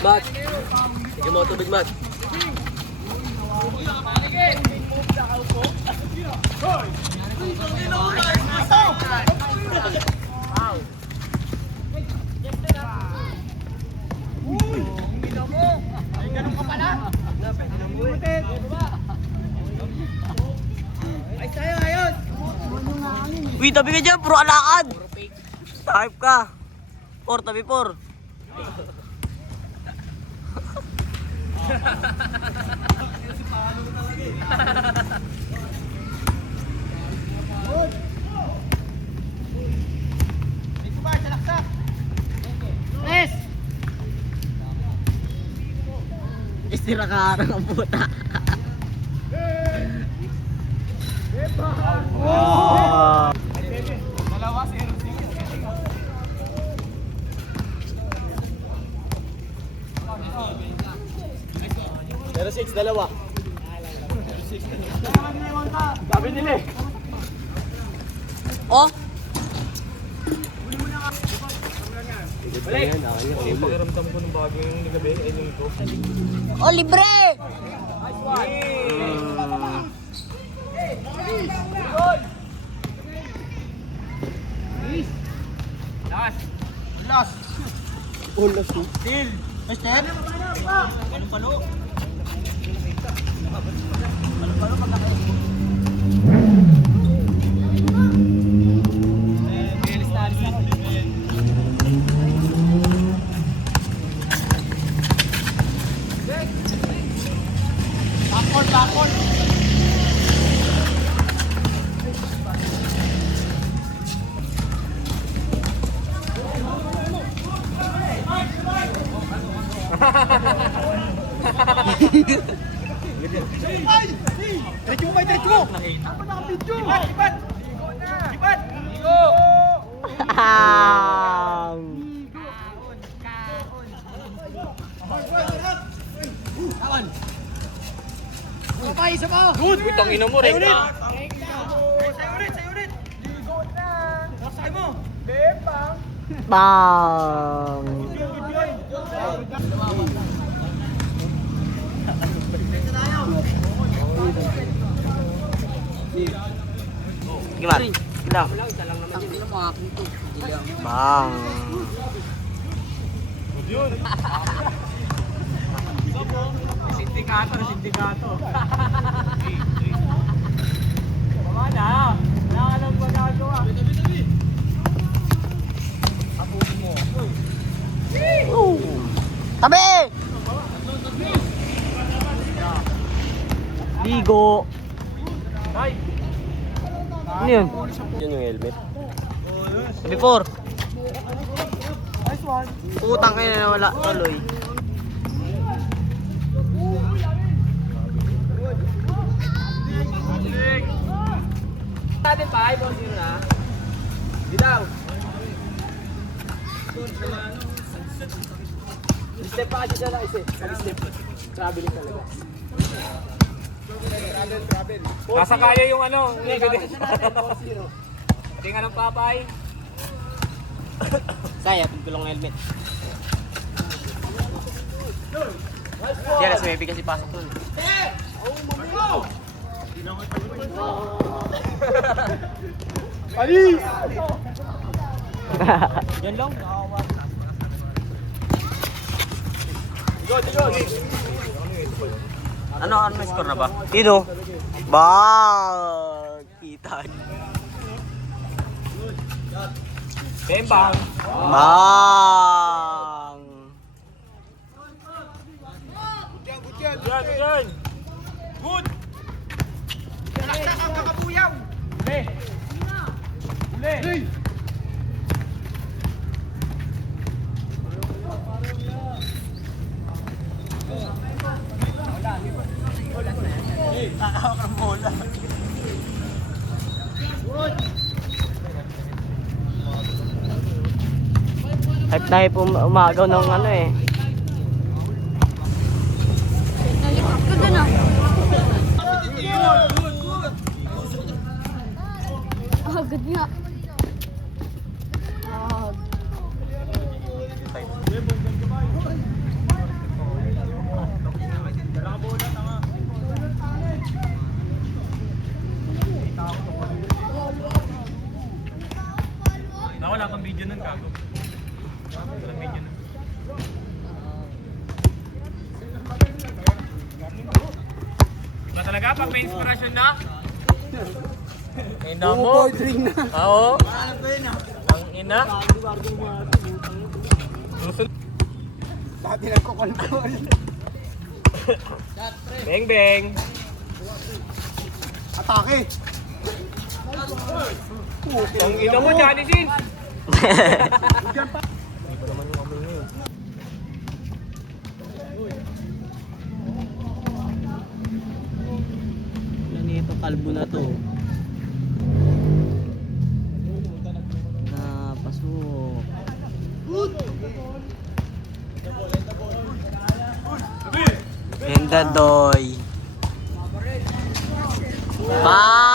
Mat! Sige mo tubig, Mat. Uy, tabi ka dyan, puro alakad. Type ka. 4, tabi 4. Istira ka harang ang puta. Wow. Dalawa, 0-6. Dalawa. Sabi nila eh. Oh? Balik! Pakiramdam ko ng bago yung nagabi. Ay, yung ito. Oh, libre! Nice one! Last! Oh, last two. Deal! First step? Palo-palo. Bakol! Diretso mo! Ako nakapidyo! Ibat! Ibat! Igo! Kaon! Kapay, isa pa! Good! Itang ina mo, rekta! Sa'yo ulit! Ligo na! Sa'yo mo! Bepang! Bang! Gimana? Kita. Bang. Sindikato. Baba na. Nakalang ba nagawa? Tabi! Ligo. Ay! Ano yun? Yun yung helmet. Before. Nice one. Utang kayo na wala tuloy. Natin pa, 4-0 na. Bitaw. Step pa kasi dyan lang isa. Step. Traveling talaga. Travel. Nasa kaya yung ano. Tingnan ng papay. Saya, tulong ng helmet. Diyan, sa maybe kasi pasok doon. Alis! Yan lang. Go! Ano may score na ba? Tino? Bang! Kita. Bembang. Bang! Good. Good. Naksak ang kakabuyaw. Uli. Nakahawak ng bola. Hype na hype umagaw ng ano eh. Nalipat ko dun ah. Talaga, pag may inspirasyon na? Ina mo? Oo. Ang ina? Susunod. Dati nagkukol-kol. Beng beng. Atake! Ang ina mo, Johnny Sins. Ano ito, kalbo na to. Pasok. Ganda, Doy. Pa!